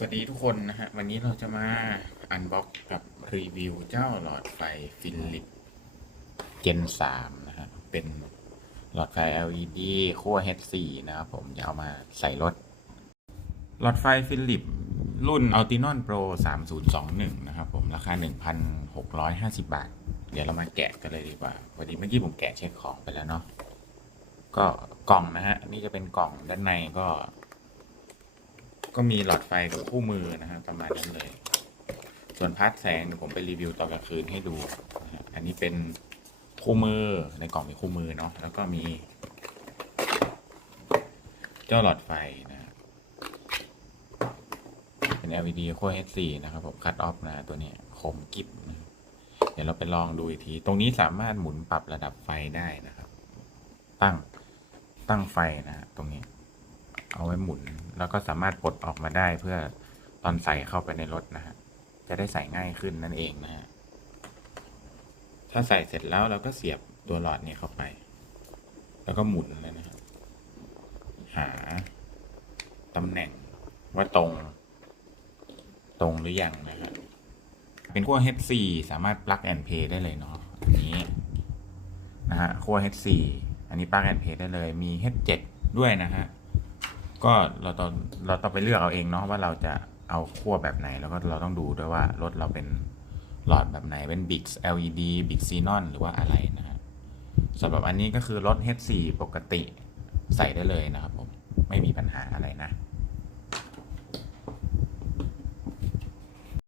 สวัสดีทุกคนนะฮะ วันนี้เราจะมาอันบ็อกกับรีวิวเจ้าหลอดไฟฟิลิปเจน3นะฮะ เป็นหลอดไฟ LED ขั้ว H4 นะครับผมจะเอามาใส่รถ หลอดไฟฟิลิปรุ่น Altinon Pro 3021 นะครับผมราคา 1,650 บาท เดี๋ยวเรามาแกะกันเลยดีกว่าพอดีเมื่อกี้ผมแกะเช็คของไปแล้วเนาะก็กล่องนะฮะ นี่จะเป็นกล่องด้านในก็ ก็มีหลอดไฟกับคู่มือนะฮะประมาณนั้นเลย ส่วนพาร์ทแสงเดี๋ยวผมไปรีวิวตอนกลางคืนให้ดูนะฮะอันนี้เป็นคู่มือในกล่องมีคู่มือเนาะแล้วก็มี เจ้าหลอดไฟนะฮะเป็น LED ขั้ว H4 นะครับผมคัดออฟนะตัวนี้คมกิบนะเดี๋ยวเราไปลองดูอีกที ตรงนี้สามารถหมุนปรับระดับไฟได้นะครับ ตั้งตั้งไฟนะฮะตรงนี้ เอาไว้หมุน แล้วก็สามารถปลดออกมาได้เพื่อตอนใส่เข้าไปในรถนะฮะจะได้ใส่ง่ายขึ้นนั่นเองนะฮะถ้าใส่เสร็จแล้วเราก็เสียบตัวหลอดนี้เข้าไป แล้วก็หมุนเลยนะฮะหาตำแหน่งว่าตรง ตรงหรือยังนะฮะเป็นขั้ว H4 สามารถ plug and play ได้เลยเนาะอันนี้นะฮะขั้ว H4 อันนี้ plug and play ได้เลยมี H7 ด้วยนะฮะ ก็เราต้องเราต้องไปเลือกเอาเองเนาะว่าเราจะเอาขั้วแบบไหน แล้วก็เราต้องดูด้วยว่ารถเราเป็นหลอดแบบไหนเป็น Big LED Big Xenon หรือว่าอะไรนะฮะสำหรับอันนี้ก็คือรถ H4 ปกติใส่ได้เลยนะครับผม ไม่มีปัญหาอะไรนะ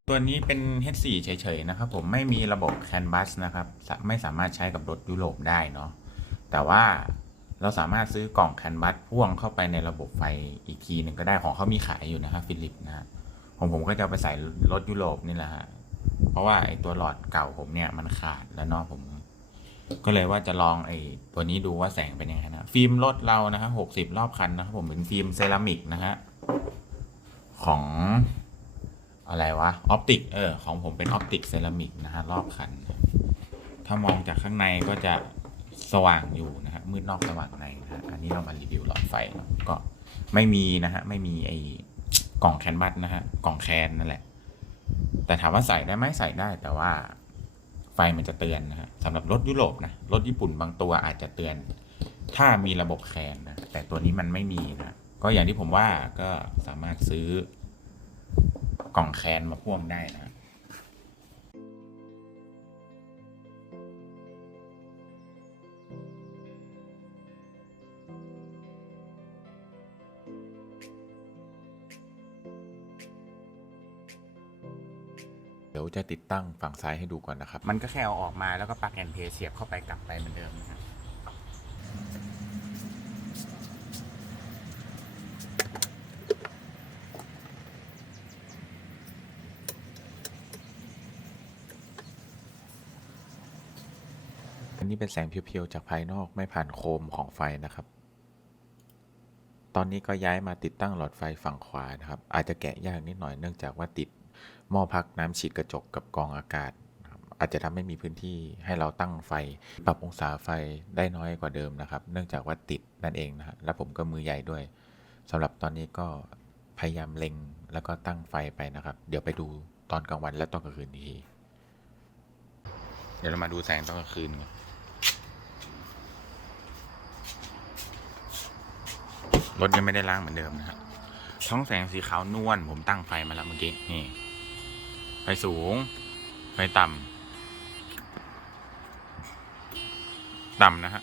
ตัวนี้เป็น H4 เฉยๆนะครับผมไม่มีระบบ CAN bus นะครับสะไม่สามารถใช้กับรถยุโรปได้เนาะแต่ว่า เราสามารถซื้อกล่อง CAN bus พ่วงเข้าไปในระบบไฟอีกทีหนึ่งก็ได้ของเขามีขายอยู่นะครับฟิลิปนะฮะของผมก็จะไปใส่รถยุโรปนี่แหละฮะเพราะว่าไอตัวหลอดเก่าผมเนี่ยมันขาดแล้วเนาะผม ก็เลยว่าจะลองไอตัวนี้ดูว่าแสงเป็นยังไงนะฟิล์มรถเรานะครับหกสิบรอบคันนะครับผมเป็นฟิล์มเซรามิกนะฮะของอะไรวะออปติกเออของผมเป็นออปติกเซรามิกนะฮะรอบคัน ถ้ามองจากข้างในก็จะ สว่างอยู่นะฮะมืดนอกสว่างในนะฮะอันนี้เรามารีวิวหลอดไฟก็ไม่มีนะฮะไม่มีไอ้กล่องแคนบัสนะฮะกล่องแคนนั่นแหละ แต่ถามว่าใส่ได้ไหมใส่ได้ แต่ว่าไฟมันจะเตือนนะฮะสำหรับรถยุโรปนะรถญี่ปุ่นบางตัวอาจจะเตือน ถ้ามีระบบแคนนะแต่ตัวนี้มันไม่มีนะก็อย่างที่ผมว่าก็สามารถซื้อกล่องแคนมาพ่วงได้นะ ดี๋ยวจะติดตั้งฝั่งซ้ายให้ดูก่อนนะครับ มันก็แค่เอาออกมาแล้วก็ปลักแอนเพย์เสียบเข้าไปกลับไปเหมือนเดิมนะฮะอันนี้เป็นแสงเพียวๆจากภายนอกไม่ผ่านโคมของไฟนะครับ ตอนนี้ก็ย้ายมาติดตั้งหลอดไฟฝั่งขวานะครับ อาจจะแกะยากนิดหน่อยเนื่องจากว่าติด หม้อพักน้ำฉีดกระจกกับกองอากาศ อาจจะทำให้มีพื้นที่ให้เราตั้งไฟ ปรับองศาไฟได้น้อยกว่าเดิมนะครับ เนื่องจากว่าติดนั่นเองนะฮะและผมก็มือใหญ่ด้วยสำหรับตอนนี้ก็พยายามเล็งแล้วก็ตั้งไฟไปนะครับ เดี๋ยวไปดูตอนกลางวันและตอนกลางคืนอีกทีเดี๋ยวเรามาดูแสงตอนกลางคืนกันรถยังไม่ได้ล้างเหมือนเดิมนะฮะช่องแสงสีขาวนวลผมตั้งไฟมาแล้วเมื่อกี้นี่ ไฟสูง ไฟต่ำ ต่ำนะฮะ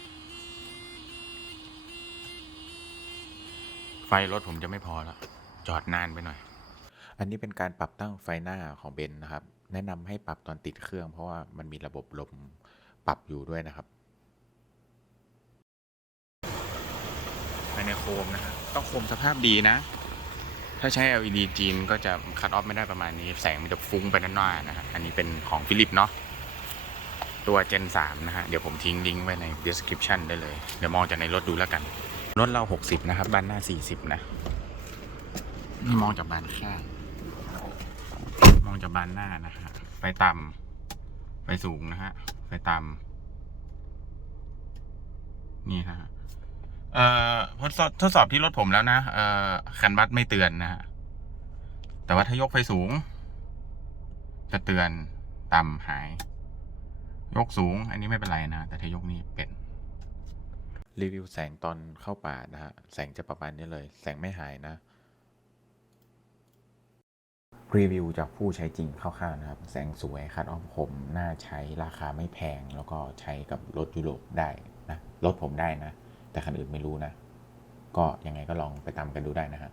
ไฟรถผมจะไม่พอแล้ว จอดนานไปหน่อย อันนี้เป็นการปรับตั้งไฟหน้าของเบนซ์นะครับ แนะนำให้ปรับตอนติดเครื่อง เพราะว่ามันมีระบบลมปรับอยู่ด้วยนะครับภายในโคมนะฮะต้องโคมสภาพดีนะ ถ้าใช้ LED จีนก็จะคัดออฟไม่ได้ประมาณนี้ แสงมันจะฟุ้งไปด้านหน้านะฮะอันนี้เป็นของฟิลิปเนาะตัว Gen 3นะฮะ เดี๋ยวผมทิ้งลิงก์ไว้ใน description ได้เลย เดี๋ยวมองจากในรถดูแล้วกัน รถเรา 60 นะครับบานหน้า 40 นะนี่มองจากบานข้างมองจากบานหน้านะฮะไปต่ำไปสูงนะฮะไปต่ำนี่นะฮะ เอ่อทดสอบทดสอบที่รถผมแล้วนะเอ่อคันบัสไม่เตือนนะฮะแต่ว่าถ้ายกไฟสูง จะเตือนต่ำหาย ยกสูง อันนี้ไม่เป็นไรนะ แต่ถ้ายกนี้เป็นรีวิวแสงตอนเข้าป่านะฮะ แสงจะประมาณนี้เลย แสงไม่หายนะ รีวิวจากผู้ใช้จริงคร่าวๆนะครับ แสงสวยคัดออฟคมน่าใช้ราคาไม่แพง แล้วก็ใช้กับรถยุโรปได้นะ รถผมได้นะ แต่คันอื่นไม่รู้นะ ก็ยังไงก็ลองไปตามกันดูได้นะฮะ